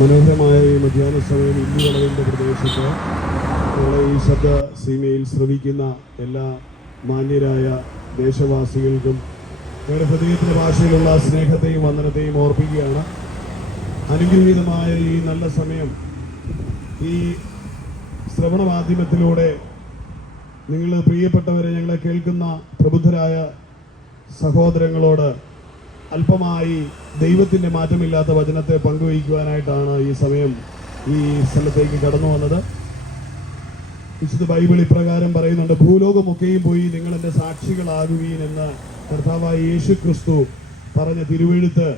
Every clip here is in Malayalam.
മനോഹരമായ ഈ മധ്യാഹ്ന സമയം ഇല്ലുവളവിന്റെ പ്രദേശത്ത് നമ്മളെ ഈ ശബ്ദ സീമയിൽ ശ്രവിക്കുന്ന എല്ലാ മാന്യരായ ദേശവാസികൾക്കും ഞങ്ങളുടെ ഹൃദയത്തിന്റെ ഭാഷയിലുള്ള സ്നേഹത്തെയും വന്ദനത്തെയും ഓർപ്പിക്കുകയാണ്. അനുഗ്രഹീതമായ ഈ നല്ല സമയം ഈ ശ്രവണ മാധ്യമത്തിലൂടെ നിങ്ങൾ പ്രിയപ്പെട്ടവരെ ഞങ്ങളെ കേൾക്കുന്ന പ്രബുദ്ധരായ സഹോദരങ്ങളോട് അല്പമായി ദൈവത്തിന്റെ മാറ്റമില്ലാത്ത വചനത്തെ പങ്കുവയ്ക്കുവാനായിട്ടാണ് ഈ സമയം ഈ സ്ഥലത്തേക്ക് കടന്നു വന്നത്. വിശുദ്ധ ബൈബിൾ ഇപ്രകാരം പറയുന്നുണ്ട് ഭൂലോകമൊക്കെയും പോയി നിങ്ങൾ എന്റെ സാക്ഷികളാകുകയും എന്ന് കർത്താവായ യേശു ക്രിസ്തു പറഞ്ഞ തിരുവെഴുത്ത്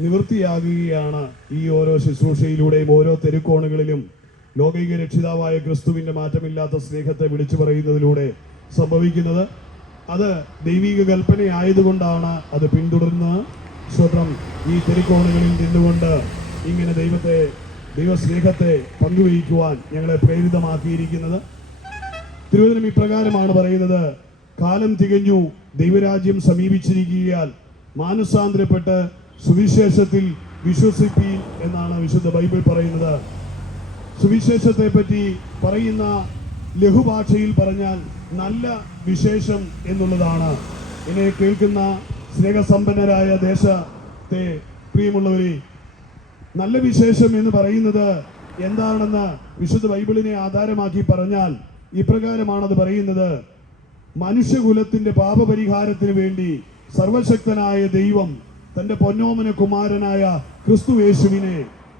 നിവൃത്തിയാകുകയാണ് ഈ ഓരോ ശുശ്രൂഷയിലൂടെയും ഓരോ തെരുക്കോണുകളിലും. ലോകിക രക്ഷിതാവായ ക്രിസ്തുവിന്റെ മാറ്റമില്ലാത്ത സ്നേഹത്തെ വിളിച്ചു പറയുന്നതിലൂടെ സംഭവിക്കുന്നത്. അത് ദൈവിക കൽപ്പനയായതുകൊണ്ടാണ് അത് പിന്തുടർന്ന് സ്വതം ഈ തെരുക്കോണുകളിൽ നിന്നുകൊണ്ട് ഇങ്ങനെ ദൈവത്തെ ദൈവസ്നേഹത്തെ പങ്കുവയ്ക്കുവാൻ ഞങ്ങളെ പ്രേരിതമാക്കിയിരിക്കുന്നത്. തിരുവചനം ഇപ്രകാരമാണ് പറയുന്നത് കാലം തികഞ്ഞു ദൈവരാജ്യം സമീപിച്ചിരിക്കുകയാൽ മാനസാന്തരപ്പെട്ട് സുവിശേഷത്തിൽ വിശ്വസിപ്പീൻ എന്നാണ് വിശുദ്ധ ബൈബിൾ പറയുന്നത്. സുവിശേഷത്തെ പറ്റി പറയുന്ന ലഘുഭാഷയിൽ പറഞ്ഞാൽ നല്ല വിശേഷം എന്നുള്ളതാണ്. എന്നെ കേൾക്കുന്ന സ്നേഹസമ്പന്നരായ ദേശത്തെ പ്രിയമുള്ളവരെ നല്ല വിശേഷം എന്ന് പറയുന്നത് എന്താണെന്ന് വിശുദ്ധ ബൈബിളിനെ ആധാരമാക്കി പറഞ്ഞാൽ ഇപ്രകാരമാണത് പറയുന്നത്. മനുഷ്യകുലത്തിന്റെ പാപപരിഹാരത്തിന് വേണ്ടി സർവശക്തനായ ദൈവം തന്റെ പൊന്നോമന കുമാരനായ ക്രിസ്തു യേശുവിനെ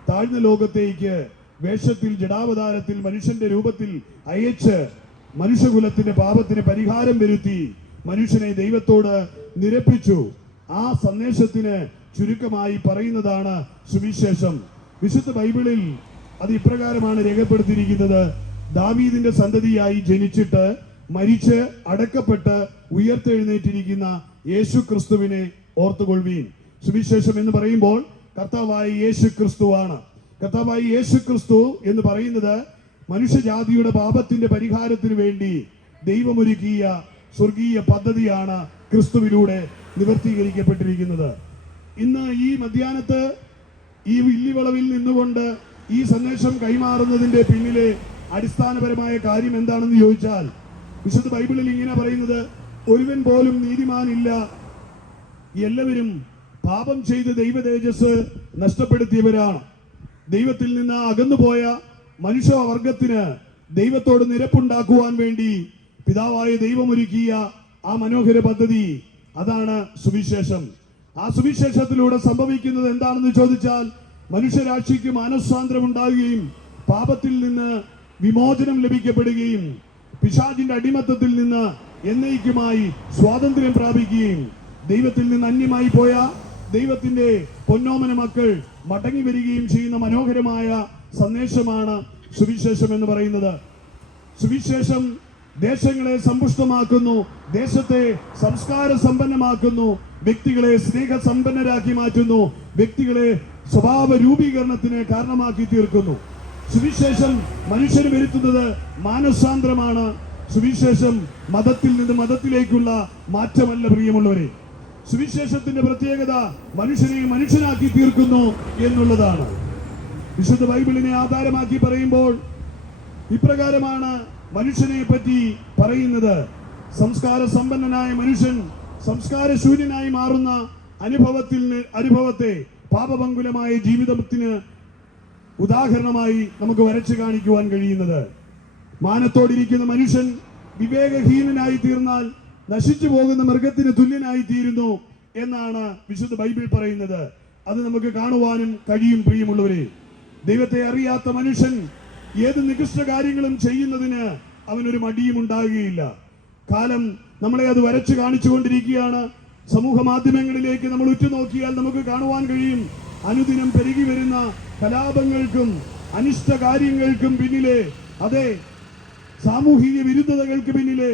താഴ്ന്ന ലോകത്തേക്ക് വേഷത്തിൽ ജഡാവതാരത്തിൽ മനുഷ്യന്റെ രൂപത്തിൽ അയച്ച് മനുഷ്യകുലത്തിന്റെ പാപത്തിന് പരിഹാരം വരുത്തി മനുഷ്യനെ ദൈവത്തോട് നിരപ്പിച്ചു. ആ സന്ദേശത്തിന് ചുരുക്കമായി പറയുന്നതാണ് സുവിശേഷം. വിശുദ്ധ ബൈബിളിൽ അത് ഇപ്രകാരമാണ് രേഖപ്പെടുത്തിയിരിക്കുന്നത്. ദാവീദിന്റെ സന്തതിയായി ജനിച്ചിട്ട് മരിച്ച് അടക്കപ്പെട്ട് ഉയർത്തെഴുന്നേറ്റിരിക്കുന്ന യേശു ക്രിസ്തുവിനെ ഓർത്തുകൊള്ളുവീൻ. സുവിശേഷം എന്ന് പറയുമ്പോൾ കർത്താവായ യേശു ക്രിസ്തുവാണ് കർത്താവായ യേശു ക്രിസ്തു എന്ന് പറയുന്നത് മനുഷ്യജാതിയുടെ പാപത്തിന്റെ പരിഹാരത്തിന് വേണ്ടി ദൈവമൊരുക്കിയ സ്വർഗീയ പദ്ധതിയാണ് ക്രിസ്തുവിലൂടെ നിവർത്തീകരിക്കപ്പെട്ടിരിക്കുന്നത്. ഇന്ന് ഈ മധ്യാനത്ത് ഈ വില്ലിവളവിൽ നിന്നുകൊണ്ട് ഈ സന്ദേശം കൈമാറുന്നതിന്റെ പിന്നിലെ അടിസ്ഥാനപരമായ കാര്യം എന്താണെന്ന് ചോദിച്ചാൽ വിശുദ്ധ ബൈബിളിൽ ഇങ്ങനെ പറയുന്നത് ഒരുവൻ പോലും നീതിമാനില്ല. എല്ലാവരും പാപം ചെയ്ത് ദൈവ തേജസ് നഷ്ടപ്പെടുത്തിയവരാണ്. ദൈവത്തിൽ നിന്ന് അകന്നുപോയ മനുഷ്യവർഗത്തിന് ദൈവത്തോട് നിരപ്പുണ്ടാക്കുവാൻ വേണ്ടി പിതാവായ ദൈവമൊരുക്കിയ ആ മനോഹര പദ്ധതി അതാണ് സുവിശേഷം. ആ സുവിശേഷത്തിലൂടെ സംഭവിക്കുന്നത് എന്താണെന്ന് ചോദിച്ചാൽ മനുഷ്യരാശിക്ക് മാനസാന്തരം ഉണ്ടാകുകയും പാപത്തിൽ നിന്ന് വിമോചനം ലഭിക്കപ്പെടുകയും പിശാചിന്റെ അടിമത്തത്തിൽ നിന്ന് എന്നേക്കുമായി സ്വാതന്ത്ര്യം പ്രാപിക്കുകയും ദൈവത്തിൽ നിന്ന് അന്യമായി പോയ ദൈവത്തിന്റെ പൊന്നോമന മക്കൾ മടങ്ങി വരികയും ചെയ്യുന്ന മനോഹരമായ സന്ദേശമാണ് സുവിശേഷം എന്ന് പറയുന്നത്. സുവിശേഷം ദേശങ്ങളെ സമ്പുഷ്ടമാക്കുന്നു ദേശത്തെ സംസ്കാര സമ്പന്നമാക്കുന്നു വ്യക്തികളെ സ്നേഹ സമ്പന്നരാക്കി മാറ്റുന്നു വ്യക്തികളെ സ്വഭാവ രൂപീകരണത്തിന് കാരണമാക്കി തീർക്കുന്നു. സുവിശേഷം മനുഷ്യന് വരുത്തുന്നത് മാനസാന്തരമാണ്. സുവിശേഷം മതത്തിൽ നിന്ന് മതത്തിലേക്കുള്ള മാറ്റമല്ല പ്രിയമുള്ളവരെ. സുവിശേഷത്തിന്റെ പ്രത്യേകത മനുഷ്യനെ മനുഷ്യനാക്കി തീർക്കുന്നു എന്നുള്ളതാണ്. വിശുദ്ധ ബൈബിളിനെ ആധാരമാക്കി പറയുമ്പോൾ ഇപ്രകാരമാണ് മനുഷ്യനെ പറ്റി പറയുന്നത്. സംസ്കാര സമ്പന്നനായ മനുഷ്യൻ സംസ്കാര ശൂന്യനായി മാറുന്ന അനുഭവത്തിൽ അനുഭവത്തെ പാപപങ്കുലമായ ജീവിതത്തിന് ഉദാഹരണമായി നമുക്ക് വരച്ചു കാണിക്കുവാൻ കഴിയുന്നത്. മാനത്തോടിരിക്കുന്ന മനുഷ്യൻ വിവേകഹീനനായി തീർന്നാൽ നശിച്ചു പോകുന്ന മൃഗത്തിന് തുല്യനായി തീരുന്നു എന്നാണ് വിശുദ്ധ ബൈബിൾ പറയുന്നത്. അത് നമുക്ക് കാണുവാനും കഴിയും പ്രിയമുള്ളവരെ. ദൈവത്തെ അറിയാത്ത മനുഷ്യൻ ഏത് നികൃഷ്ട കാര്യങ്ങളും ചെയ്യുന്നതിന് അവനൊരു മടിയും ഉണ്ടാകുകയില്ല. കാലം നമ്മളെ അത് വരച്ചു കാണിച്ചുകൊണ്ടിരിക്കുകയാണ്. സമൂഹ മാധ്യമങ്ങളിലേക്ക് നമ്മൾ ഉറ്റുനോക്കിയാൽ നമുക്ക് കാണുവാൻ കഴിയും. അനുദിനം പെരുകി വരുന്ന കലാപങ്ങൾക്കും അനിഷ്ട കാര്യങ്ങൾക്കും പിന്നിലെ അതെ സാമൂഹിക വിരുദ്ധതകൾക്ക് പിന്നിലെ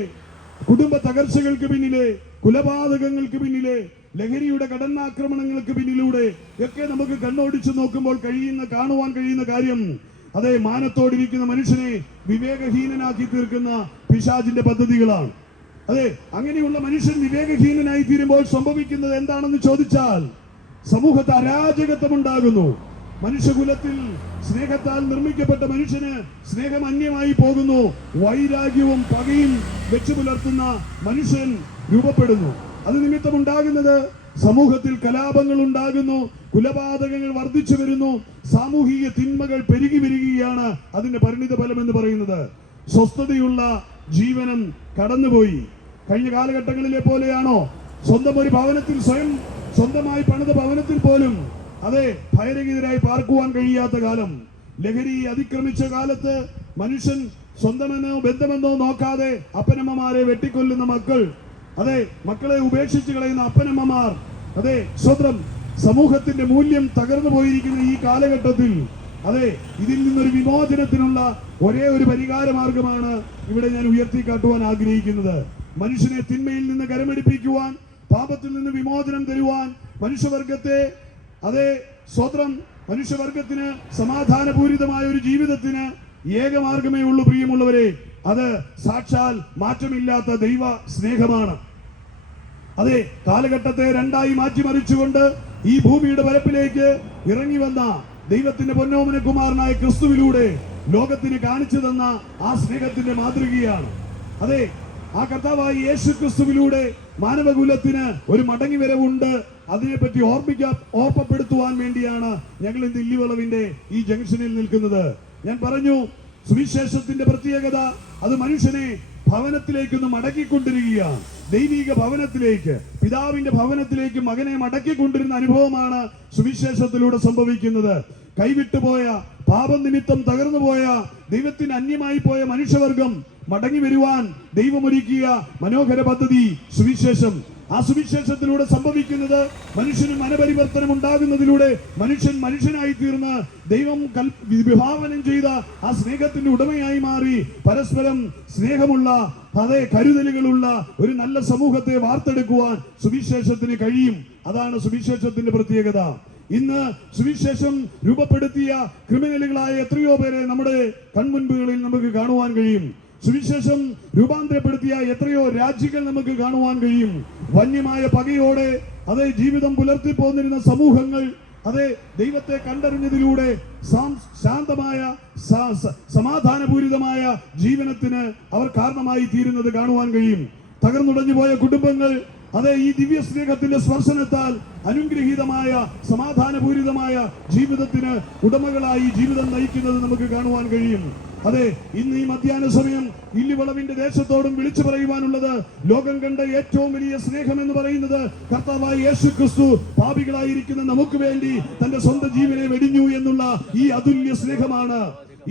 കുടുംബ തകർച്ചകൾക്ക് പിന്നിലെ കുലപാതകങ്ങൾക്ക് പിന്നിലെ ലഹരിയുടെ കടന്നാക്രമണങ്ങൾക്ക് പിന്നിലൂടെ ഒക്കെ നമുക്ക് കണ്ണോടിച്ചു നോക്കുമ്പോൾ കഴിയുന്ന കാണുവാൻ കഴിയുന്ന കാര്യം അതെ മാനത്തോടിരിക്കുന്ന മനുഷ്യനെ വിവേകഹീനനാക്കി തീർക്കുന്ന പിശാജിന്റെ പദ്ധതികളാണ്. അതെ അങ്ങനെയുള്ള മനുഷ്യൻ വിവേകഹീനനായി തീരുമ്പോൾ സംഭവിക്കുന്നത് എന്താണെന്ന് ചോദിച്ചാൽ സമൂഹത്തെ അരാജകത്വം ഉണ്ടാകുന്നു മനുഷ്യകുലത്തിൽ സ്നേഹത്താൽ നിർമ്മിക്കപ്പെട്ട മനുഷ്യന് സ്നേഹം അന്യമായി പോകുന്നു. വൈരാഗ്യവും പകയും വെച്ചു പുലർത്തുന്ന മനുഷ്യൻ രൂപപ്പെടുന്നു. അത് നിമിത്തം ഉണ്ടാകുന്നത് സമൂഹത്തിൽ കലാപങ്ങൾ ഉണ്ടാകുന്നു കുലപാതകങ്ങൾ വർദ്ധിച്ചു വരുന്നു സാമൂഹിക തിന്മകൾ പെരുകി വരികയാണ് അതിന്റെ പരിണിത ഫലം എന്ന് പറയുന്നത്. സ്വസ്ഥതയുള്ള ജീവനം കടന്നുപോയി. കഴിഞ്ഞ കാലഘട്ടങ്ങളിലെ പോലെയാണോ? സ്വന്തം ഒരു ഭവനത്തിൽ സ്വയം സ്വന്തമായി പണിത ഭവനത്തിൽ പോലും അതെ ഭയരഹിതരായി പാർക്കുവാൻ കഴിയാത്ത കാലം. ലഹരി അതിക്രമിച്ച കാലത്ത് മനുഷ്യൻ സ്വന്തമെന്നോ ബന്ധമെന്നോ നോക്കാതെ അപ്പനമ്മമാരെ വെട്ടിക്കൊല്ലുന്ന മക്കൾ. അതെ മക്കളെ ഉപേക്ഷിച്ച് കളയുന്ന അപ്പനമ്മമാർ. അതെ സ്വന്തം സമൂഹത്തിന്റെ മൂല്യം തകർന്നു പോയിരിക്കുന്ന ഈ കാലഘട്ടത്തിൽ അതെ ഇതിൽ നിന്നൊരു വിമോചനത്തിനുള്ള ഒരേ ഒരു പരിഹാര മാർഗമാണ് ഇവിടെ ഞാൻ ഉയർത്തി കാട്ടുവാൻ ആഗ്രഹിക്കുന്നത്. മനുഷ്യനെ തിന്മയിൽ നിന്ന് കരമടിപ്പിക്കുവാൻ പാപത്തിൽ നിന്ന് വിമോചനം തരുവാൻ മനുഷ്യവർഗത്തെ അതെ സ്വത്രം മനുഷ്യവർഗത്തിന് സമാധാനപൂരിതമായ ഒരു ജീവിതത്തിന് ഏകമാർഗമേ ഉള്ളൂ പ്രിയമുള്ളവരെ. അത് സാക്ഷാൽ മാറ്റമില്ലാത്ത ദൈവ സ്നേഹമാണ്. അതെ കാലഘട്ടത്തെ രണ്ടായി മാറ്റിമറിച്ചുകൊണ്ട് ഈ ഭൂമിയുടെ പരപ്പിലേക്ക് ഇറങ്ങി വന്ന ദൈവത്തിന്റെ പൊന്നോമന കുമാരനായ ക്രിസ്തുവിലൂടെ ലോകത്തിന് കാണിച്ചു തന്ന ആ സ്നേഹത്തിന്റെ മാതൃകയാണ്. അതെ ആ കർത്താവായി യേശു ക്രിസ്തുവിലൂടെ മാനവകുലത്തിന് ഒരു മടങ്ങി വരവുണ്ട്. അതിനെപ്പറ്റി ഓർമ്മിക്കാൻ ഓർമ്മപ്പെടുത്തുവാൻ വേണ്ടിയാണ് ഞങ്ങൾ ഇന്ന് ഇല്ലിവളവിന്റെ ഈ ജംഗ്ഷനിൽ നിൽക്കുന്നത്. ഞാൻ പറഞ്ഞു സുവിശേഷത്തിന്റെ പ്രത്യേകത അത് മനുഷ്യനെ ഭവനത്തിലേക്കൊന്ന് മടക്കിക്കൊണ്ടിരിക്കുകയാണ്. ദൈവിക ഭവനത്തിലേക്ക് പിതാവിന്റെ ഭവനത്തിലേക്ക് മകനെ മടക്കിക്കൊണ്ടിരുന്ന അനുഭവമാണ് സുവിശേഷത്തിലൂടെ സംഭവിക്കുന്നത്. കൈവിട്ടുപോയ പാപനിമിത്തം തകർന്നുപോയ ദൈവത്തിന് അന്യമായി പോയ മനുഷ്യവർഗം മടങ്ങി വരുവാൻ ദൈവമൊരുക്കിയ മനോഹര പദ്ധതി സുവിശേഷം. ആ സുവിശേഷത്തിലൂടെ സംഭവിക്കുന്നത് മനുഷ്യന് മനപരിവർത്തനം ഉണ്ടാകുന്നതിലൂടെ മനുഷ്യൻ മനുഷ്യനായി തീർന്ന് ദൈവം കൽ വിഭാവനം ചെയ്ത ആ സ്നേഹത്തിന്റെ ഉടമയായി മാറി പരസ്പരം സ്നേഹമുള്ള അതേ കരുതലുകളുള്ള ഒരു നല്ല സമൂഹത്തെ വാർത്തെടുക്കുവാൻ സുവിശേഷത്തിന് കഴിയും. അതാണ് സുവിശേഷത്തിന്റെ പ്രത്യേകത. ഇന്ന് സുവിശേഷം രൂപപ്പെടുത്തിയ ക്രിമിനലുകളായ എത്രയോ പേരെ നമ്മുടെ കൺമുൻപുകളിൽ നമുക്ക് കാണുവാൻ കഴിയും. സുവിശേഷം രൂപാന്തരപ്പെടുത്തിയ എത്രയോ രാജ്യങ്ങൾ നമുക്ക് കാണുവാൻ കഴിയും. വന്യമായ പകയോടെ അതേ ജീവിതം പുലർത്തി പോന്നിരുന്ന സമൂഹങ്ങൾ അതെ ദൈവത്തെ കണ്ടറിഞ്ഞതിലൂടെ ശാന്തമായ സമാധാനപൂരിതമായ ജീവനത്തിന് അവർ കാരണമായി തീരുന്നത് കാണുവാൻ കഴിയും. തകർന്നുടഞ്ഞു പോയ കുടുംബങ്ങൾ അതെ ഈ ദിവ്യ സ്നേഹത്തിന്റെ സ്പർശനത്താൽ അനുഗ്രഹീതമായ സമാധാനപൂരിതമായ ജീവിതത്തിന് ഉടമകളായി ജീവിതം നയിക്കുന്നത് നമുക്ക് കാണുവാൻ കഴിയും. അതെ ഇന്ന് ഈ മധ്യാഹ്ന സമയം ഇല്ലിവളവിന്റെ ദേശത്തോടും വിളിച്ചു പറയുവാനുള്ളത് ലോകം കണ്ട ഏറ്റവും വലിയ സ്നേഹം എന്ന് പറയുന്നത് കർത്താവായ യേശു ക്രിസ്തു പാപികളായിരിക്കുന്ന നമുക്ക് വേണ്ടി തന്റെ സ്വന്തം ജീവനെ വെടിഞ്ഞു എന്നുള്ള ഈ അതുല്യ സ്നേഹമാണ്.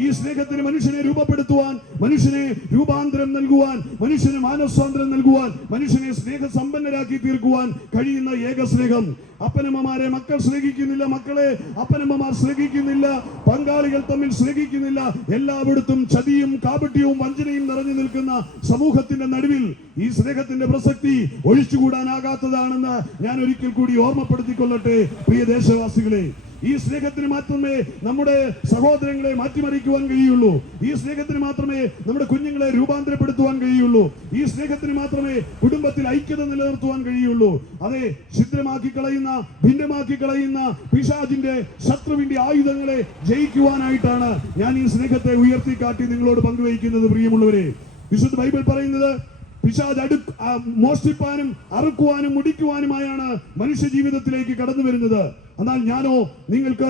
ഈ സ്നേഹത്തിന് മനുഷ്യനെ രൂപപ്പെടുത്തുവാൻ മനുഷ്യനെ രൂപാന്തരം നൽകുവാൻ മനുഷ്യന് മാനസ്വാതന്ത്ര്യം നൽകുവാൻ മനുഷ്യനെ സ്നേഹസമ്പന്നരാക്കി തീർക്കുവാൻ കഴിയുന്ന ഏക സ്നേഹം. അപ്പനമ്മമാരെ മക്കൾ സ്നേഹിക്കുന്നില്ല മക്കളെ അപ്പനമ്മമാർ സ്നേഹിക്കുന്നില്ല പങ്കാളികൾ തമ്മിൽ സ്നേഹിക്കുന്നില്ല. എല്ലായിടത്തും ചതിയും കാപട്യവും വഞ്ചനയും നിറഞ്ഞു നിൽക്കുന്ന സമൂഹത്തിന്റെ നടുവിൽ ഈ സ്നേഹത്തിന്റെ പ്രസക്തി ഒഴിച്ചുകൂടാനാകാത്തതാണെന്ന് ഞാൻ ഒരിക്കൽ കൂടി ഓർമ്മപ്പെടുത്തിക്കൊള്ളട്ടെ പ്രിയ ദേശവാസികളെ. ഈ സ്നേഹത്തിന് മാത്രമേ നമ്മുടെ സഹോദരങ്ങളെ മാറ്റിമറിക്കുവാൻ കഴിയുള്ളൂ. ഈ സ്നേഹത്തിന് മാത്രമേ നമ്മുടെ കുഞ്ഞുങ്ങളെ രൂപാന്തരപ്പെടുത്തുവാൻ കഴിയുള്ളൂ. ഈ സ്നേഹത്തിന് മാത്രമേ കുടുംബത്തിൽ ഐക്യത നിലനിർത്തുവാൻ കഴിയുള്ളൂ. അതെ ഛിദ്രമാക്കി കളയുന്ന ഭിന്നമാക്കി കളയുന്ന പിശാജിന്റെ ശത്രുവിന്റെ ആയുധങ്ങളെ ജയിക്കുവാനായിട്ടാണ് ഞാൻ ഈ സ്നേഹത്തെ ഉയർത്തി കാട്ടി നിങ്ങളോട് പങ്കുവയ്ക്കുന്നത് പ്രിയമുള്ളവരെ. വിശുദ്ധ ബൈബിൾ പറയുന്നത് പിശാജ് അടു മോഷ്ടിപ്പാനും അറുക്കുവാനും മുടിക്കുവാനുമായാണ് മനുഷ്യ ജീവിതത്തിലേക്ക് കടന്നു വരുന്നത്. എന്നാൽ ഞാനോ നിങ്ങൾക്ക്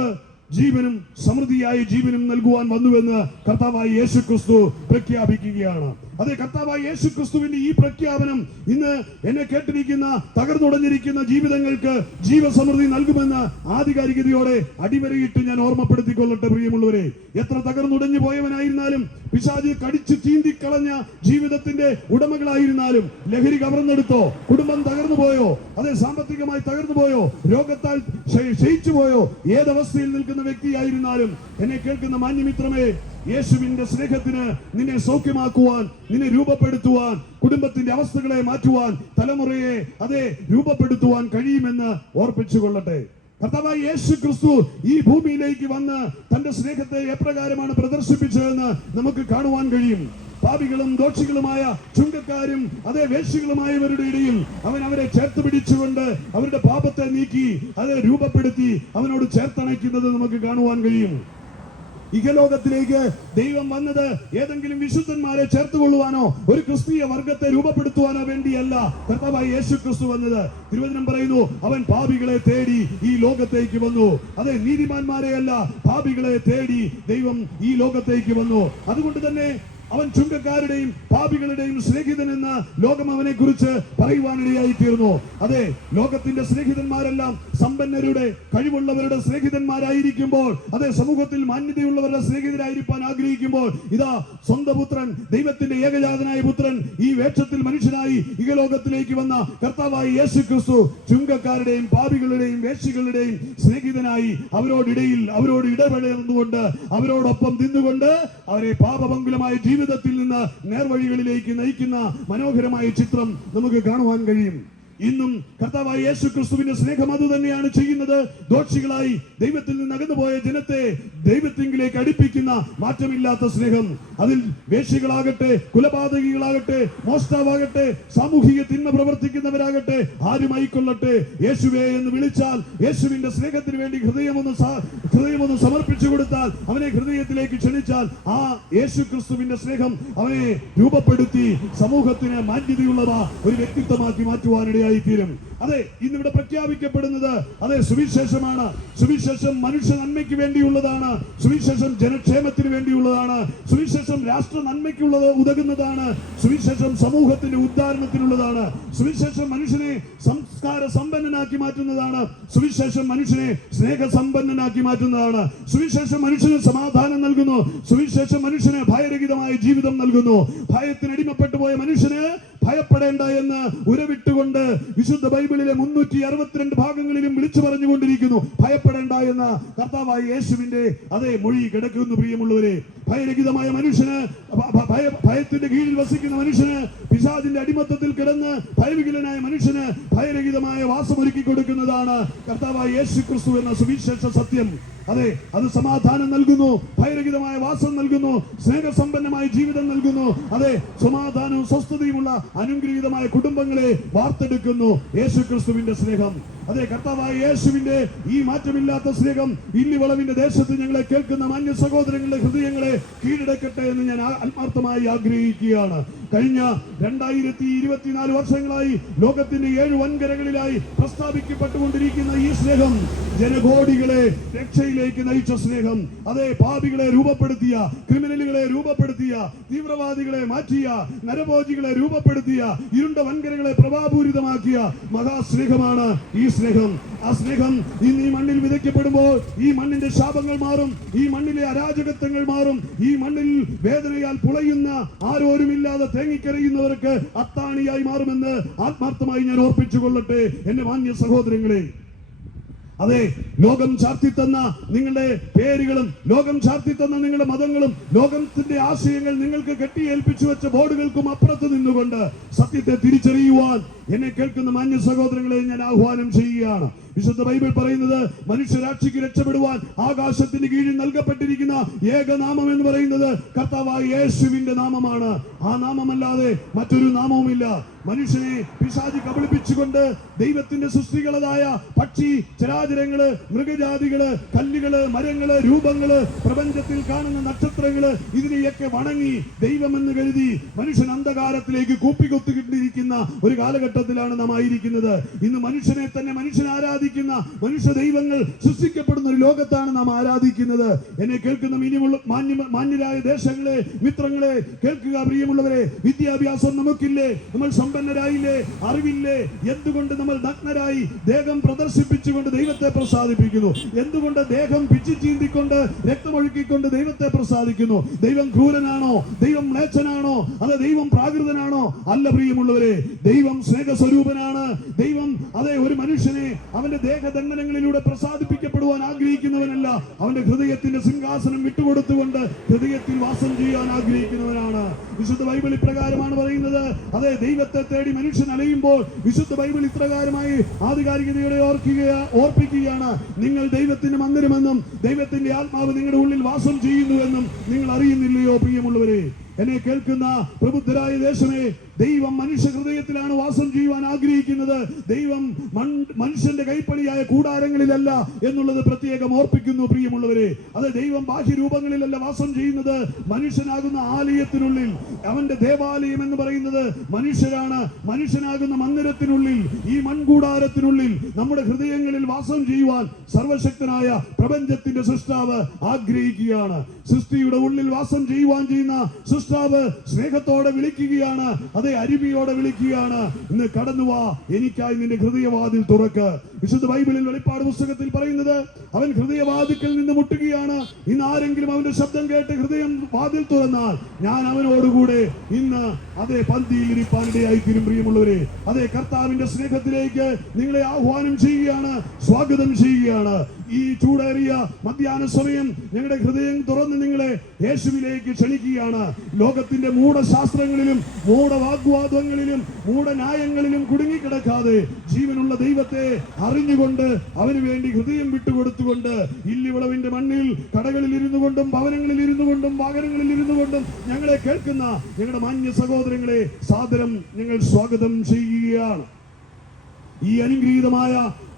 ജീവനും സമൃദ്ധിയായ ജീവനും നൽകുവാൻ വന്നുവെന്ന് കർത്താവായ യേശു ക്രിസ്തു പ്രഖ്യാപിക്കുകയാണ്. അതെ കർത്താവായ യേശു ക്രിസ്തുവിന്റെ ഈ പ്രഖ്യാപനം ഇന്ന് എന്നെ കേട്ടിരിക്കുന്ന തകർന്നുടഞ്ഞിരിക്കുന്ന ജീവിതങ്ങൾക്ക് ജീവസമൃദ്ധി നൽകുമെന്ന് ആധികാരികതയോടെ അടിവരയിട്ട് ഞാൻ ഓർമ്മപ്പെടുത്തിക്കൊള്ളട്ടെ പ്രിയമുള്ളവരെ. എത്ര തകർന്നുടഞ്ഞു പോയവനായിരുന്നാലും പിശാജ് കടിച്ചു ചീന്തിക്കളഞ്ഞ ജീവിതത്തിന്റെ ഉടമകളായിരുന്നാലും ലഹരി കവർന്നെടുത്തോ കുടുംബം തകർന്നു പോയോ അതെ സാമ്പത്തികമായി തകർന്നു പോയോ രോഗത്താൽ ക്ഷയി- ക്ഷയിച്ചു പോയോ ഏതവസ്ഥയിൽ നിൽക്കുന്ന വ്യക്തിയായിരുന്നാലും എന്നെ കേൾക്കുന്ന മാന്യമിത്രമേ യേശുവിന്റെ സ്നേഹത്തിന് നിന്നെ സൗഖ്യമാക്കുവാൻ നിന്നെ രൂപപ്പെടുത്തുവാൻ കുടുംബത്തിന്റെ അവസ്ഥകളെ മാറ്റുവാൻ തലമുറയെ അതെ രൂപപ്പെടുത്തുവാൻ കഴിയുമെന്ന് ഓർപ്പിച്ചുകൊള്ളട്ടെ. കർത്താവായ യേശു ക്രിസ്തു ഈ ഭൂമിയിലേക്ക് വന്ന് തന്റെ സ്നേഹത്തെ എപ്രകാരമാണ് പ്രദർശിപ്പിച്ചതെന്ന് നമുക്ക് കാണുവാൻ കഴിയും. പാപികളും ദോഷികളുമായ ചുങ്കക്കാരും അതേ വേശികളുമായവരുടെ ഇടയിൽ അവൻ അവരെ ചേർത്ത് പിടിച്ചുകൊണ്ട് അവരുടെ പാപത്തെ നീക്കി അത് രൂപപ്പെടുത്തി അവനോട് ചേർത്തണയ്ക്കുന്നത് നമുക്ക് കാണുവാൻ കഴിയും. ഇഹലോകത്തിലേക്ക് ദൈവം വന്നത് ഏതെങ്കിലും വിശുദ്ധന്മാരെ ചേർത്തുകൊള്ളുവാനോ ഒരു ക്രിസ്തീയ വർഗത്തെ രൂപപ്പെടുത്തുവാനോ വേണ്ടിയല്ല. കർത്താവായി യേശു ക്രിസ്തു വന്നത്. തിരുവചനം പറയുന്നു അവൻ പാപികളെ തേടി ഈ ലോകത്തേക്ക് വന്നു. അതെ നീതിമാന്മാരെയല്ല പാപികളെ തേടി ദൈവം ഈ ലോകത്തേക്ക് വന്നു. അതുകൊണ്ട് തന്നെ അവൻ ചുങ്കക്കാരുടെയും പാപികളുടെയും സ്നേഹിതനെന്ന് ലോകം അവനെ കുറിച്ച് പറയുവാനിടയായി തീർന്നു അതെ ലോകത്തിന്റെ സ്നേഹിതന്മാരെല്ലാം സമ്പന്നരുടെ കഴിവുള്ളവരുടെ സ്നേഹിതന്മാരായിരിക്കുമ്പോൾ അതെ സമൂഹത്തിൽ മാന്യതയുള്ളവരുടെ സ്നേഹിതരായിരിക്കാൻ ആഗ്രഹിക്കുമ്പോൾ ഇതാ സ്വന്തം പുത്രൻ ദൈവത്തിന്റെ ഏകജാതനായ പുത്രൻ ഈ വേഷത്തിൽ മനുഷ്യനായി ഈ ലോകത്തിലേക്ക് വന്ന കർത്താവായി യേശു ക്രിസ്തു ചുങ്കക്കാരുടെയും പാപികളുടെയും വേശികളുടെയും സ്നേഹിതനായി അവരോടിടയിൽ അവരോട് ഇടപെടുന്നുകൊണ്ട് അവരോടൊപ്പം നിന്നുകൊണ്ട് അവരെ പാപമംഗലമായ ജീവിതത്തിൽ നിന്ന് നേർവഴികളിലേക്ക് നയിക്കുന്ന മനോഹരമായ ചിത്രം നമുക്ക് കാണുവാൻ കഴിയും. ഇന്നും കർത്താവായ യേശു ക്രിസ്തുവിന്റെ സ്നേഹം അത് തന്നെയാണ് ചെയ്യുന്നത്. ദോഷികളായി ദൈവത്തിൽ നിന്ന് അകന്നുപോയ ജനത്തെ ദൈവത്തിങ്കിലേക്ക് അടുപ്പിക്കുന്ന മാറ്റമില്ലാത്ത സ്നേഹം. അതിൽ വേശികളാകട്ടെ കുലപാതകികളാകട്ടെ മോഷ്ടാവാകട്ടെ സാമൂഹിക തിന്മ പ്രവർത്തിക്കുന്നവരാകട്ടെ ആരുമായിക്കൊള്ളട്ടെ യേശുവേ എന്ന് വിളിച്ചാൽ യേശുവിന്റെ സ്നേഹത്തിന് വേണ്ടി ഹൃദയമൊന്ന് ഹൃദയമൊന്ന് സമർപ്പിച്ചു കൊടുത്താൽ അവനെ ഹൃദയത്തിലേക്ക് ക്ഷണിച്ചാൽ ആ യേശു ക്രിസ്തുവിന്റെ സ്നേഹം അവനെ രൂപപ്പെടുത്തി സമൂഹത്തിന് മാന്യതയുള്ളവ ഒരു വ്യക്തിത്വമാക്കി മാറ്റുവാനിടയായി തീരും അതെ ഇന്നിവിടെ പ്രഖ്യാപിക്കപ്പെടുന്നത് അതെ സുവിശേഷമാണ്. സുവിശേഷം മനുഷ്യ നന്മയ്ക്ക് വേണ്ടിയുള്ളതാണ്. സുവിശേഷം ജനക്ഷേമത്തിന് വേണ്ടിയുള്ളതാണ്. സുവിശേഷം രാഷ്ട്ര നന്മയ്ക്കുള്ളത് ഉതകുന്നതാണ്. സുവിശേഷം സമൂഹത്തിന്റെ ഉദ്ധാരണത്തിനുള്ളതാണ്. സുവിശേഷം മനുഷ്യനെ സംസ്കാര സമ്പന്നനാക്കി മാറ്റുന്നതാണ്. സുവിശേഷം മനുഷ്യനെ സ്നേഹ സമ്പന്നനാക്കി മാറ്റുന്നതാണ്. സുവിശേഷം മനുഷ്യന് സമാധാനം നൽകുന്നു. സുവിശേഷം മനുഷ്യന് ഭയരഹിതമായ ജീവിതം നൽകുന്നു. ഭയത്തിന് അടിമപ്പെട്ടു പോയ മനുഷ്യന് ഭയപ്പെടേണ്ട എന്ന് ഉരവിട്ടുകൊണ്ട് വിശുദ്ധ ബൈബിളിലെ മുന്നൂറ്റി അറുപത്തിരണ്ട് ഭാഗങ്ങളിലും വിളിച്ചു പറഞ്ഞുകൊണ്ടിരിക്കുന്നു. ഭയപ്പെടേണ്ട എന്ന് കർത്താവായ യേശുവിന്റെ അതേ മൊഴി കിടക്കുന്നു പ്രിയമുള്ളവരെ. ഭയരഹിതമായ മനുഷ്യന് ഭയത്തിന്റെ കീഴിൽ വസിക്കുന്ന മനുഷ്യന് പിശാദിന്റെ അടിമത്തത്തിൽ കിടന്ന് ഭയവികലനായ മനുഷ്യന് ഭയരഹിതമായ വാസമൊരുക്കി കൊടുക്കുന്നതാണ് കർത്താവായ യേശു ക്രിസ്തു എന്ന സുവിശേഷ സത്യം. അതെ അത് സമാധാനം നൽകുന്നു ഭയരഹിതമായ വാസം നൽകുന്നു സ്നേഹസമ്പന്നമായ ജീവിതം നൽകുന്നു. അതെ സമാധാനവും സ്വസ്ഥതയുമുള്ള അനുഗ്രഹീതമായ കുടുംബങ്ങളെ വാർത്തെടുക്കുന്നു. യേശുക്രിസ്തുവിന്റെ സ്നേഹം അതെ കർത്താവായ യേശുവിന്റെ ഈ മാറ്റമില്ലാത്ത സ്നേഹം ഇല്ലി വളവിന്റെ ദേശത്ത് ഞങ്ങളെ കേൾക്കുന്ന മാന്യ സഹോദരങ്ങളുടെ ഹൃദയങ്ങളെ കീഴടക്കട്ടെ എന്ന് ഞാൻ ആത്മാർത്ഥമായി ആഗ്രഹിക്കുകയാണ്. കഴിഞ്ഞ രണ്ടായിരത്തി ഇരുപത്തിനാല് വർഷങ്ങളായി ലോകത്തിന്റെ ഏഴ് വൻകരകളിലായി പ്രസ്താവിക്കപ്പെട്ടുകൊണ്ടിരിക്കുന്ന ഈ സ്നേഹം ജനകോടികളെ രക്ഷയിലേക്ക് നയിച്ച സ്നേഹം. അതെ പാപികളെ രൂപപ്പെടുത്തിയ ക്രിമിനലുകളെ രൂപപ്പെടുത്തിയ തീവ്രവാദികളെ മാറ്റിയ നരഭോജികളെ രൂപപ്പെടുത്തിയ ഇരുണ്ട വൻകരകളെ പ്രഭാപൂരിതമാക്കിയ മഹാസ്നേഹമാണ് ഈ സ്നേഹം ആ സ്നേഹം ഇന്ന് ഈ മണ്ണിൽ വിതയ്ക്കപ്പെടുമ്പോൾ ഈ മണ്ണിന്റെ ശാപങ്ങൾ മാറും ഈ മണ്ണിലെ അരാജകത്വങ്ങൾ മാറും ഈ മണ്ണിൽ വേദനയാൽ പുളയുന്ന ആരോരുമില്ലാതെ തേങ്ങിക്കരയുന്നവർക്ക് അത്താണിയായി മാറുമെന്ന് ആത്മാർത്ഥമായി ഞാൻ ഓർപ്പിച്ചു കൊള്ളട്ടെ എന്റെ മാന്യ സഹോദരങ്ങളെ. അതെ ലോകം ചാർത്തി തന്ന നിങ്ങളുടെ പേരുകളും ലോകം ചാർത്തി തന്ന നിങ്ങളുടെ മതങ്ങളും ലോകത്തിന്റെ ആശയങ്ങൾ നിങ്ങൾക്ക് കെട്ടിയേൽപ്പിച്ചു വെച്ച ബോർഡുകൾക്കും അപ്പുറത്ത് നിന്നുകൊണ്ട് സത്യത്തെ തിരിച്ചറിയുവാൻ എന്നെ കേൾക്കുന്ന മാന്യ സഹോദരങ്ങളെ ഞാൻ ആഹ്വാനം ചെയ്യുകയാണ്. വിശുദ്ധ ബൈബിൾ പറയുന്നത് മനുഷ്യരാക്ഷിക്ക് രക്ഷപ്പെടുവാൻ ആകാശത്തിന് കീഴിൽ നൽകപ്പെട്ടിരിക്കുന്ന ഏകനാമം എന്ന് പറയുന്നത് കർത്താവായ യേശുവിന്റെ നാമമാണ്. ആ നാമമല്ലാതെ മറ്റൊരു നാമവുമില്ല. മനുഷ്യനെ പിശാചി കബളിപ്പിച്ചുകൊണ്ട് ദൈവത്തിന്റെ സൃഷ്ടികളതായ പക്ഷി ചരാചരങ്ങൾ മൃഗജാതികൾ കല്ലുകൾ മരങ്ങൾ രൂപങ്ങൾ പ്രപഞ്ചത്തിൽ കാണുന്ന നക്ഷത്രങ്ങൾ ഇതിനെയൊക്കെ വണങ്ങി ദൈവമെന്ന് കരുതി മനുഷ്യൻ അന്ധകാരത്തിലേക്ക് കൂപ്പിക്കൊത്തുകിട്ടിരിക്കുന്ന ഒരു കാലഘട്ടത്തിലാണ് നാം ആയിരിക്കുന്നത്. ഇന്ന് മനുഷ്യനെ തന്നെ മനുഷ്യൻ ആരാധിക്കുന്ന മനുഷ്യ ദൈവങ്ങൾ സൃഷ്ടിക്കപ്പെടുന്ന ഒരു ലോകത്താണ് നാം ആരാധിക്കുന്നത്. എന്നെ കേൾക്കുന്ന മിനിമുള്ള മാന്യ മാന്യരായ ദേശങ്ങളെ മിത്രങ്ങളെ കേൾക്കുക പ്രിയമുള്ളവരെ വിദ്യാഭ്യാസം നമുക്കില്ലേ? നമ്മൾ സമ്പന്നരായില്ലേ? അറിവില്ലേ? എന്തുകൊണ്ട് നമ്മൾ നഗ്നരായി? ദേഹം പ്രദർശിപ്പിച്ചുകൊണ്ട് ദൈവത്തെ പ്രസാദിപ്പിക്കുന്നു. എന്തുകൊണ്ട് ദേഹം പിച്ചു ചീന്തിക്കൊണ്ട് രക്തമൊഴുക്കിക്കൊണ്ട് ദൈവത്തെ പ്രസാദിക്കുന്നു? ദൈവം ക്രൂരനാണോ? ദൈവം മ്ലേച്ഛനാണോ? അത് ദൈവം പ്രാകൃതനാണോ? അല്ല പ്രിയമുള്ളവരെ ദൈവം സ്നേഹസ്വരൂപനാണ്. ദൈവം അതെ ഒരു മനുഷ്യനെ അവന്റെ ദേഹദണ്ഡനങ്ങളിലൂടെ പ്രസാദിപ്പിക്കപ്പെടുവാൻ ആഗ്രഹിക്കുന്നവനല്ല. അവന്റെ ഹൃദയത്തിന്റെ സിംഹാസനം വിട്ടുകൊടുത്തുകൊണ്ട് ഹൃദയത്തിൽ വാസം ചെയ്യാൻ ആഗ്രഹിക്കുന്നവനാണ്. വിശുദ്ധ ബൈബിൾ ഇപ്രകാരമാണ് പറയുന്നത്. അതെ ദൈവത്തെ തേടി മനുഷ്യൻ അലയുമ്പോൾ വിശുദ്ധ ബൈബിൾ ഇപ്രകാരമായി ആധികാരികതയോടെ ഓർക്കുക ഓർപ്പിക്കുകയാണ്. നിങ്ങൾ ദൈവത്തിന്റെ മന്ദിരമെന്നും ദൈവത്തിന്റെ ആത്മാവ് നിങ്ങളുടെ ഉള്ളിൽ വാസം ചെയ്യുന്നുവെന്നും നിങ്ങൾ അറിയുന്നില്ലയോ പ്രിയമുള്ളവരെ? എന്നെ കേൾക്കുന്ന പ്രബുദ്ധരായ ദേശമേ ദൈവം മനുഷ്യ ഹൃദയത്തിലാണ് വാസം ചെയ്യുവാൻ ആഗ്രഹിക്കുന്നത്. ദൈവം മനുഷ്യന്റെ കൈപ്പണിയായ കൂടാരങ്ങളിലല്ല എന്നുള്ളത് പ്രത്യേകം ഓർപ്പിക്കുന്നു പ്രിയമുള്ളവരെ. അത് ദൈവം ബാഹ്യരൂപങ്ങളിലല്ല വാസം ചെയ്യുന്നത്. മനുഷ്യനാകുന്ന ആലയത്തിനുള്ളിൽ അവന്റെ ദേവാലയം എന്ന് പറയുന്നത് മനുഷ്യരാണ്. മനുഷ്യനാകുന്ന മന്ദിരത്തിനുള്ളിൽ ഈ മൺകൂടാരത്തിനുള്ളിൽ നമ്മുടെ ഹൃദയങ്ങളിൽ വാസം ചെയ്യുവാൻ സർവശക്തനായ പ്രപഞ്ചത്തിന്റെ സൃഷ്ടാവ് ആഗ്രഹിക്കുകയാണ്. സൃഷ്ടിയുടെ ഉള്ളിൽ വാസം ചെയ്യുവാൻ ചെയ്യുന്ന സൃഷ്ടാവ് സ്നേഹത്തോടെ വിളിക്കുകയാണ് അതെ അരുമിയോടെ വിളിക്കുകയാണ്. ഇന്ന് കടന്നു വാ എനിക്കായി നിന്റെ ഹൃദയവാതിൽ തുറക്ക്. വിശുദ്ധ ബൈബിളിൽ വെളിപ്പാട് പുസ്തകത്തിൽ പറയുന്നത് അവൻ ഹൃദയവാതിക്കൽ നിന്ന് മുട്ടുകയാണ്. ഇന്ന് ആരെങ്കിലും അവന്റെ ശബ്ദം കേട്ട് ഹൃദയം വാതിൽ തുറന്നാൽ ഞാൻ അവനോടുകൂടെ ഇന്ന് അതേ പന്തിയിൽ ഇരിപ്പാനിടയായി തീരും പ്രിയമുള്ളവരെ. അതേ കർത്താവിന്റെ സ്നേഹത്തിലേക്ക് നിങ്ങളെ ആഹ്വാനം ചെയ്യുകയാണ് സ്വാഗതം ചെയ്യുകയാണ്. ഈ ചൂടേറിയ മധ്യാഹ്ന സമയം ഞങ്ങളുടെ ഹൃദയം തുറന്ന് നിങ്ങളെ യേശുവിലേക്ക് ക്ഷണിക്കുകയാണ്. ലോകത്തിന്റെ മൂഢശാസ്ത്രങ്ങളിലും മൂഢവാഗ്വാദങ്ങളിലും മൂഢന്യായങ്ങളിലും കുടുങ്ങിക്കിടക്കാതെ ജീവനുള്ള ദൈവത്തെ അറിഞ്ഞുകൊണ്ട് അവന് വേണ്ടി ഹൃദയം വിട്ടുകൊടുത്തുകൊണ്ട് ഇല്ലിവിളവിന്റെ മണ്ണിൽ കടകളിൽ ഇരുന്നു കൊണ്ടും ഭവനങ്ങളിൽ ഇരുന്നു കൊണ്ടും വാഹനങ്ങളിൽ ഇരുന്നു കൊണ്ടും ഞങ്ങളെ കേൾക്കുന്ന ഞങ്ങളുടെ മാന്യ സഹോദരങ്ങളെ സാദരം ഞങ്ങൾ സ്വാഗതം ചെയ്യുകയാണ്. ഈ അനുഗ്രഹീതമായ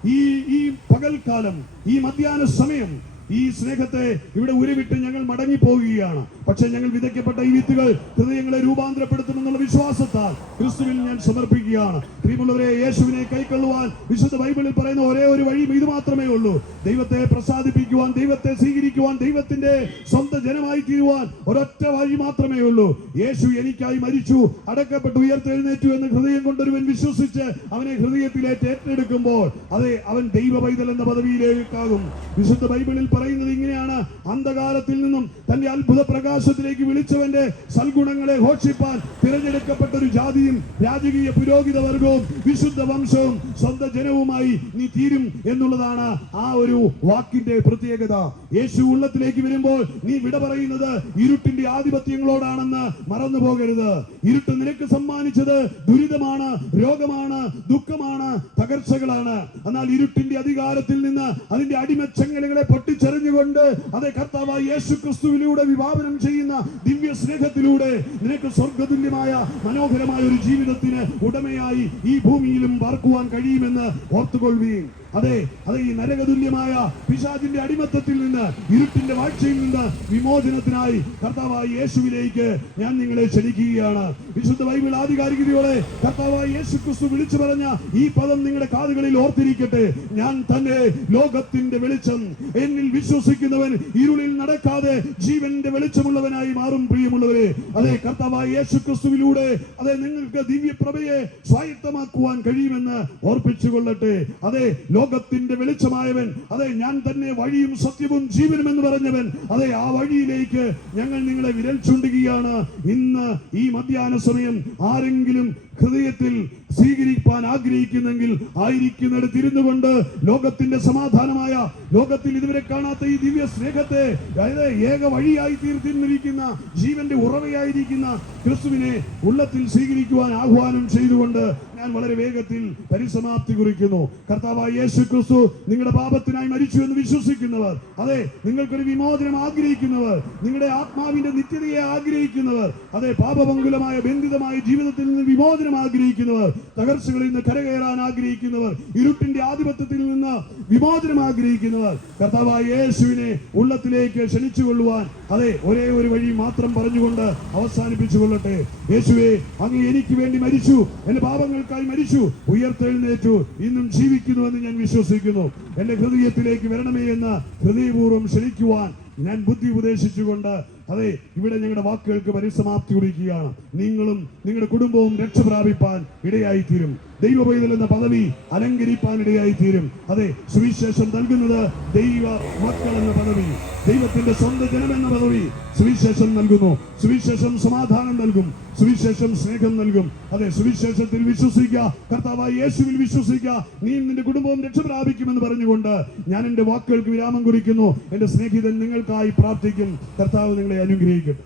ഈ ഈ പകൽക്കാലം ഈ മധ്യാഹ്ന സമയം ഈ സ്നേഹത്തെ ഇവിടെ ഉരുവിട്ട് ഞങ്ങൾ മടങ്ങി പോകുകയാണ് പക്ഷെ ഞങ്ങൾ വിതയ്ക്കപ്പെട്ട ഈ വിത്തുകൾ ഹൃദയങ്ങളെ രൂപാന്തരപ്പെടുത്തുമെന്നുള്ള വിശ്വാസത്താൽ ക്രിസ്തുവിൽ ഞാൻ സമർപ്പിക്കുകയാണ്. പ്രിയമുള്ളവരെ യേശുവിനെ കൈക്കൊള്ളുവാൻ വിശുദ്ധ ബൈബിളിൽ പറയുന്ന ഒരേ ഒരു വഴി ഇത് മാത്രമേ ഉള്ളൂ. ദൈവത്തെ പ്രസാദിപ്പിക്കുവാൻ ദൈവത്തെ സ്വീകരിക്കുവാൻ ദൈവത്തിന്റെ സ്വന്തം ജനമായി തീരുവാൻ ഒരൊറ്റ വഴി മാത്രമേ ഉള്ളൂ. യേശു എനിക്കായി മരിച്ചു അടക്കപ്പെട്ടു ഉയർത്തെഴുന്നേറ്റു എന്ന് ഹൃദയം കൊണ്ടൊരുവൻ വിശ്വസിച്ച് അവനെ ഹൃദയത്തിലേക്ക് ഏറ്റെടുക്കുമ്പോൾ അതെ അവൻ ദൈവ പൈതൽ എന്ന പദവിയിലേക്കാകും വിശുദ്ധ ബൈബിളിൽ പറയുന്നത് ഇങ്ങനെയാണ്. അന്ധകാരത്തിൽ നിന്നും തന്റെ അത്ഭുത പ്രകാശത്തിലേക്ക് വിളിച്ചവന്റെ സൽഗുണങ്ങളെ ഘോഷിപ്പാൻ തിരഞ്ഞെടുക്കപ്പെട്ട ഒരു ജാതിയും രാജകീയ പുരോഹിത വർഗവും വിശുദ്ധ വംശവും സ്വന്തം ജനവുമായി നീ തീരും എന്നുള്ളതാണ് ആ ഒരു വാക്കിന്റെ പ്രത്യേകത. യേശു ഉള്ളത്തിലേക്ക് വരുമ്പോൾ നീ വിട പറയുന്നത് ഇരുട്ടിന്റെ ആധിപത്യങ്ങളോടാണെന്ന് മറന്നു പോകരുത്. ഇരുട്ട് നിനക്ക് സമ്മാനിച്ചത് ദുരിതമാണ് രോഗമാണ് ദുഃഖമാണ് തകർച്ചകളാണ്. എന്നാൽ ഇരുട്ടിന്റെ അധികാരത്തിൽ നിന്ന് അതിന്റെ അടിമച്ചങ്ങലുകളെ പൊട്ടിച്ചെറിഞ്ഞുകൊണ്ട് അതേ കർത്താവായി യേശു ക്രിസ്തുവിലൂടെ വിഭാവനം ചെയ്യുന്ന ദിവ്യ സ്നേഹത്തിലൂടെ നിനക്ക് സ്വർഗതുല്യമായ മനോഹരമായ ഒരു ജീവിതത്തിന് ഉടമയായി ഈ ഭൂമിയിലും പാർക്കുവാൻ കഴിയുമെന്ന് ഓർത്തുകൊള്ളുകയും അതെ അത് ഈ നരകതുല്യമായ പിശാചിന്റെ അടിമത്തത്തിൽ നിന്ന് ഇരുട്ടിന്റെ വാഴ്ചയിൽ നിന്ന് വിമോചനത്തിനായി കർത്താവായി യേശുവിലേക്ക് ഞാൻ നിങ്ങളെ ക്ഷണിക്കുകയാണ്. വിശുദ്ധ ബൈബിൾ ആധികാരികതയോടെ കർത്താവായി യേശു ക്രിസ്തു വിളിച്ചു പറഞ്ഞ ഈ പദം നിങ്ങളുടെ കാതുകളിൽ ഓർത്തിരിക്കട്ടെ. ഞാൻ തന്നെ ലോകത്തിന്റെ വെളിച്ചം എന്നിൽ വിശ്വസിക്കുന്നവൻ ഇരുളിൽ നടക്കാതെ ജീവന്റെ വെളിച്ചമുള്ളവനായി മാറും പ്രിയമുള്ളവരെ. അതെ കർത്താവായി യേശു ക്രിസ്തുവിലൂടെ അതെ നിങ്ങൾക്ക് ദിവ്യപ്രഭയെ സ്വായത്തമാക്കുവാൻ കഴിയുമെന്ന് ഓർപ്പിച്ചുകൊള്ളട്ടെ. അതെ ലോകത്തിന്റെ വെളിച്ചമായവൻ അതെ ഞാൻ തന്നെ വഴിയും സത്യവും ജീവനും എന്ന് പറഞ്ഞവൻ അതെ ആ വഴിയിലേക്ക് ഞങ്ങൾ നിങ്ങളെ വിരൽ ചൂണ്ടുകയാണ്. ഇന്ന് ഈ മധ്യാഹ്ന സമയം ആരെങ്കിലും ഹൃദയത്തിൽ സ്വീകരിക്കാൻ ആഗ്രഹിക്കുന്നെങ്കിൽ ആയിരിക്കുന്നിടത്ത് ഇരുന്നു കൊണ്ട് ലോകത്തിന്റെ സമാധാനമായ ലോകത്തിൽ ഇതുവരെ കാണാത്ത ഈ ദിവ്യ സ്നേഹത്തെ അതായത് ഏക വഴിയായി തീർത്തിരിക്കുന്ന ജീവന്റെ ഉറവയായിരിക്കുന്ന ക്രിസ്തുവിനെ ഉള്ളത്തിൽ സ്വീകരിക്കുവാൻ ആഹ്വാനം ചെയ്തുകൊണ്ട് ഞാൻ വളരെ വേഗത്തിൽ പരിസമാപ്തി കുറിക്കുന്നു. കർത്താവായ യേശു ക്രിസ്തു നിങ്ങളുടെ പാപത്തിനായി മരിച്ചു എന്ന് വിശ്വസിക്കുന്നവർ അതെ നിങ്ങൾക്കൊരു വിമോചനം ആഗ്രഹിക്കുന്നവർ നിങ്ങളുടെ ആത്മാവിന്റെ നിത്യതയെ ആഗ്രഹിക്കുന്നവർ അതെ പാപമംഗുലമായ ബന്ധിതമായ ജീവിതത്തിൽ നിന്ന് വിമോചനം ആഗ്രഹിക്കുന്നവർ തകർച്ചകളിൽ നിന്ന് കരകയറാൻ ആഗ്രഹിക്കുന്നവർ ഇരുട്ടിന്റെ ആധിപത്യത്തിൽ നിന്ന് വിമോചനം ആഗ്രഹിക്കുന്നവർ കർത്താവായ യേശുവിനെ ഉള്ളത്തിലേക്ക് ക്ഷണിച്ചുകൊള്ളുവാൻ അതെ ഒരേ ഒരു വഴി മാത്രം പറഞ്ഞുകൊണ്ട് അവസാനിപ്പിച്ചു കൊള്ളട്ടെ യേശുവെ അങ്ങ് എനിക്ക് വേണ്ടി മരിച്ചു. എന്റെ പാപങ്ങൾക്കായി മരിച്ചു. ഉയർത്തെഴുന്നേറ്റു. ഇന്നും ജീവിക്കുന്നു എന്ന് ഞാൻ വിശ്വസിക്കുന്നു. എന്റെ ഹൃദയത്തിലേക്ക് വരണമേ എന്ന് ഹൃദയപൂർവം ക്ഷണിക്കുവാൻ ഞാൻ ബുദ്ധി ഉപദേശിച്ചുകൊണ്ട് അതെ ഇവിടെ ഞങ്ങളുടെ വാക്കുകൾക്ക് പരിസമാപ്തി കുറിക്കുകയാണ്. നിങ്ങളും നിങ്ങളുടെ കുടുംബവും രക്ഷ പ്രാപിപ്പാൻ ഇടയായിത്തീരും. ദൈവ പൈതൽ എന്ന പദവി അലങ്കരിപ്പാൻ ഇടയായിത്തീരും അതെ സുവിശേഷം നൽകുന്നത് ദൈവ മക്കൾ എന്ന പദവി ദൈവത്തിന്റെ സ്വന്തം ജനം എന്ന പദവി സുവിശേഷം നൽകുന്നു. സുവിശേഷം സമാധാനം നൽകും സുവിശേഷം സ്നേഹം നൽകും. അതെ സുവിശേഷത്തിൽ വിശ്വസിക്കുക കർത്താവായി യേശുവിൽ വിശ്വസിക്കുക. നീ നിന്റെ കുടുംബവും രക്ഷ പ്രാപിക്കുമെന്ന് പറഞ്ഞുകൊണ്ട് ഞാൻ എന്റെ വാക്കുകൾക്ക് വിരാമം കുറിക്കുന്നു. എന്റെ സ്നേഹിതൻ നിങ്ങൾക്കായി പ്രാർത്ഥിക്കും. കർത്താവ് നിങ്ങളെ അനുഗ്രഹിക്കട്ടെ.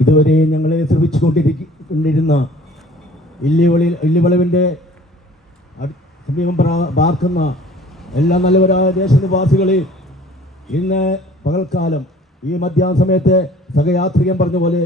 ഇതുവരെ ഞങ്ങളെ ശ്രമിച്ചുകൊണ്ടിരിക്കൊണ്ടിരുന്ന ഇല്ലിവളി ഇല്ലിവളവിന്റെ സമീപം പാർക്കുന്ന എല്ലാ നല്ലവരായ ദേശനിവാസികളെ ഇന്ന് പകൽക്കാലം ഈ മധ്യാഹ്ന സമയത്ത് സഹയാത്രികൻ പറഞ്ഞ പോലെ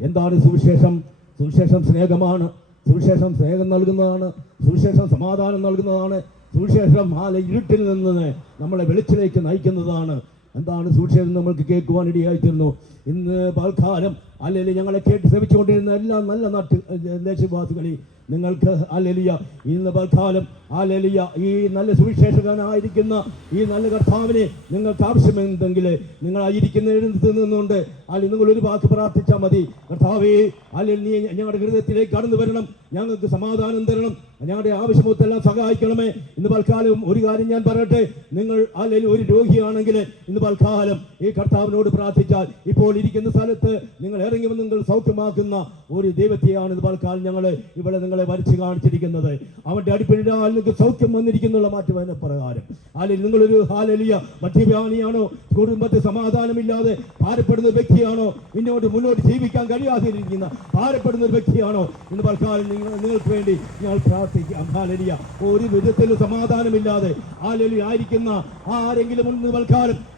എന്താണ് സുവിശേഷം? സുവിശേഷം സ്നേഹമാണ്. സുവിശേഷം സ്നേഹം നൽകുന്നതാണ്. സുവിശേഷം സമാധാനം നൽകുന്നതാണ്. സുവിശേഷം ആ ഇരുട്ടിൽ നിന്ന് നമ്മളെ വെളിച്ചിലേക്ക് നയിക്കുന്നതാണ്. എന്താണ് സുവിശേഷം നമ്മൾക്ക് കേൾക്കുവാൻ കേൾക്കുവാനിടയായിത്തീർന്നു ഇന്ന് പാൽക്കാലം അല്ലെങ്കിൽ ഞങ്ങളെ കേട്ട് ശ്രമിച്ചുകൊണ്ടിരുന്ന എല്ലാ നല്ല നാട്ട് ദേശവാസികളെ നിങ്ങൾക്ക് അലലിയ ഇന്ന് പൽക്കാലം അലലിയ ഈ നല്ല സുവിശേഷകനായിരിക്കുന്ന ഈ നല്ല കർത്താവിനെ നിങ്ങൾക്ക് ആവശ്യമെന്തെങ്കിൽ നിങ്ങൾ ആയിരിക്കുന്ന എഴുന്നത്ത് നിന്നുകൊണ്ട് അല്ലെങ്കിൽ നിങ്ങൾ ഒരു വാക്ക് പ്രാർത്ഥിച്ചാൽ മതി. കർത്താവേ അല്ലെങ്കിൽ നീ ഞങ്ങളുടെ ഹൃദയത്തിലേക്ക് കടന്നു വരണം. ഞങ്ങൾക്ക് സമാധാനം തരണം. ഞങ്ങളുടെ ആവശ്യമൊത്തെല്ലാം സഹായിക്കണമേ. ഇന്ന് പൽക്കാലം ഒരു കാര്യം ഞാൻ പറയട്ടെ. നിങ്ങൾ അല്ലെങ്കിൽ ഒരു രോഗിയാണെങ്കിൽ ഇന്ന് പൽക്കാലം ഈ കർത്താവിനോട് പ്രാർത്ഥിച്ചാൽ ഇപ്പോൾ ഇരിക്കുന്ന സ്ഥലത്ത് നിങ്ങൾ ഇറങ്ങി വന്ന് നിങ്ങൾ സൗഖ്യമാക്കുന്ന ഒരു ദൈവത്തെയാണ് ഇത് പൽക്കാലം ഞങ്ങൾ ഇവിടെ നിങ്ങളെ വരച്ച് കാണിച്ചിരിക്കുന്നത്. അവന്റെ അടിപ്പിടാൽ നിങ്ങൾക്ക് സൗഖ്യം വന്നിരിക്കുന്നുള്ള മാറ്റം പ്രകാരം. അല്ലെങ്കിൽ നിങ്ങളൊരു ഹാലലിയ. മദ്യപാനിയാണോ? കുടുംബത്തിൽ സമാധാനമില്ലാതെ ഭാരപ്പെടുന്ന വ്യക്തിയാണോ? ഇന്നോട്ട് മുന്നോട്ട് ജീവിക്കാൻ കഴിയാതിരിക്കുന്ന ഭാരപ്പെടുന്ന ഒരു വ്യക്തിയാണോ? ഇന്ന് പൽക്കാലം നിങ്ങൾ നിങ്ങൾക്ക് വേണ്ടി ഞങ്ങൾ പ്രാർത്ഥിക്കാം. ഹാലലിയ. ഒരു വിധത്തിൽ സമാധാനമില്ലാതെ ഹാലലി ആയിരിക്കുന്ന ആരെങ്കിലും ഇന്ന്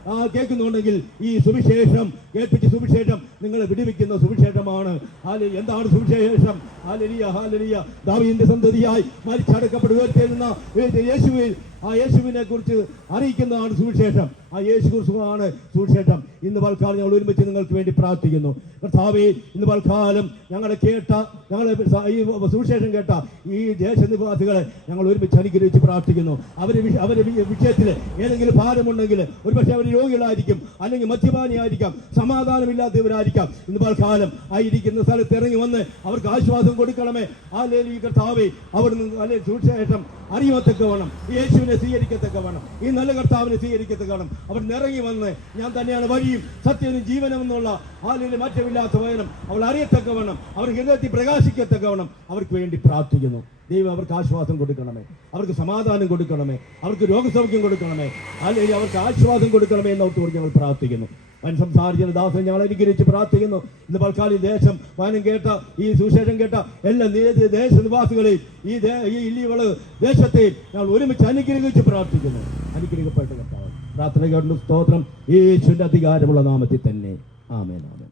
ആ കേൾക്കുന്നുണ്ടെങ്കിൽ ഈ സുവിശേഷം കേൾപ്പിച്ച സുവിശേഷം നിങ്ങളെ വിടുവിക്കുന്ന സുവിശേഷമാണ്. എന്താണ് സുവിശേഷം? ഹാലരിയ ഹാലരിയ ദാവിന്റെ സന്തതിയായി മരിച്ചടക്കപ്പെടുകയെന്ന യേശുവിൽ ആ യേശുവിനെ കുറിച്ച് അറിയിക്കുന്നതാണ് സുവിശേഷം. ആ യേശു കുറിച്ചാണ് സുവിശേഷം. ഇന്ന് പൽക്കാലം ഞങ്ങൾ ഒരുമിച്ച് നിങ്ങൾക്ക് വേണ്ടി പ്രാർത്ഥിക്കുന്നു. കർത്താവേ ഇന്ന് പൽക്കാലം ഞങ്ങളെ കേട്ട ഞങ്ങളെ ഈ സുവിശേഷം കേട്ട ഈ ദേശനിവാസികളെ ഞങ്ങൾ ഒരുമിച്ച് അനുഗ്രഹിച്ച് പ്രാർത്ഥിക്കുന്നു. അവരെ അവരെ വിഷയത്തിൽ ഏതെങ്കിലും ഭാരമുണ്ടെങ്കിൽ ഒരുപക്ഷെ അവർ രോഗികളായിരിക്കും അല്ലെങ്കിൽ മദ്യപാനിയായിരിക്കാം സമാധാനമില്ലാത്തവരായിരിക്കാം. ഇന്ന് പൽക്കാലം ആയിരിക്കുന്ന സ്ഥലത്ത് ഇറങ്ങി വന്ന് അവർക്ക് ആശ്വാസം കൊടുക്കണമേ. ആ ലേലി കർത്താവേ അവിടുന്ന് സുവിശേഷം അറിയത്തക്ക വേണം യേശുവിനെ സ്വീകരിക്കത്തക്ക വേണം ഈ നല്ല കർത്താവിനെ സ്വീകരിക്കത്തക്ക അവൻ നിറങ്ങി വന്ന് ഞാൻ തന്നെയാണ് വഴിയും സത്യവും ജീവനും എന്നുള്ള ആലിന് മാറ്റമില്ലാത്ത വചനം അവൾ അറിയത്തക്ക വേണം അവർ ഹൃദയത്തിൽ പ്രകാശിക്കത്തക്ക വേണം അവർക്ക് വേണ്ടി പ്രാർത്ഥിക്കുന്നു. ദൈവം അവർക്ക് ആശ്വാസം കൊടുക്കണമേ അവർക്ക് സമാധാനം കൊടുക്കണമേ അവർക്ക് രോഗസൗഖ്യം കൊടുക്കണമേ. അല്ലെങ്കിൽ അവർക്ക് ആശ്വാസം കൊടുക്കണമേ എന്നവർക്ക് ഞങ്ങൾ പ്രാർത്ഥിക്കുന്നു. അവൻ സംസാരിക്കുന്ന ദാസൻ ഞങ്ങൾ അനുഗ്രഹിച്ച് പ്രാർത്ഥിക്കുന്നു. ഇന്ന് പൽക്കാലി ദേശം വാനം കേട്ട ഈ സുശേഷം കേട്ട എല്ലാ നീതി ദേശനിവാസികളെയും ഈ ഈ ഇല്ലിവൾ ദേശത്തെയും ഞങ്ങൾ ഒരുമിച്ച് അനുഗ്രഹിച്ച് പ്രാർത്ഥിക്കുന്നു. അനുഗ്രഹിക്കപ്പെട്ട കർത്താവ് പ്രാർത്ഥന കേട്ടു സ്തോത്രം. യേശുവിന്റെ അധികാരമുള്ള നാമത്തിൽ തന്നെ. ആമേൻ ആമേൻ.